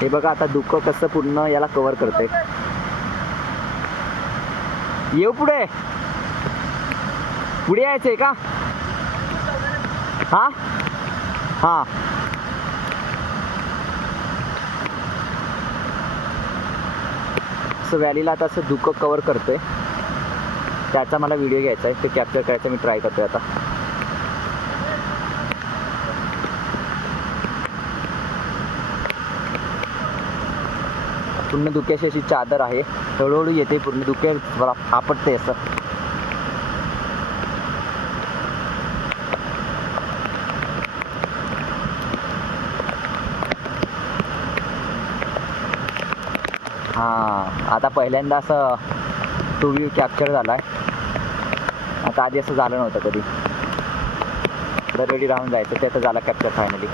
हे बघा आता धुकं कसं पूर्ण याला कव्हर करते. येऊ पुढे पुढे यायचंय का? हा हा असं व्हॅलीला आता असं धुकं कव्हर करतोय. त्याचा मला व्हिडिओ घ्यायचा आहे, ते कॅप्चर करायचा मी ट्राय करतोय आता. पूर्ण धुक्याची अशी चादर आहे, हळूहळू येते पूर्ण धुके आपटते असं. हां आता पहिल्यांदा असं टू व्ह्यू कॅप्चर झाला आहे. आता आधी असं झालं नव्हतं कधी. रेडी राहून जायचं, त्याचं झाला कॅप्चर फायनली.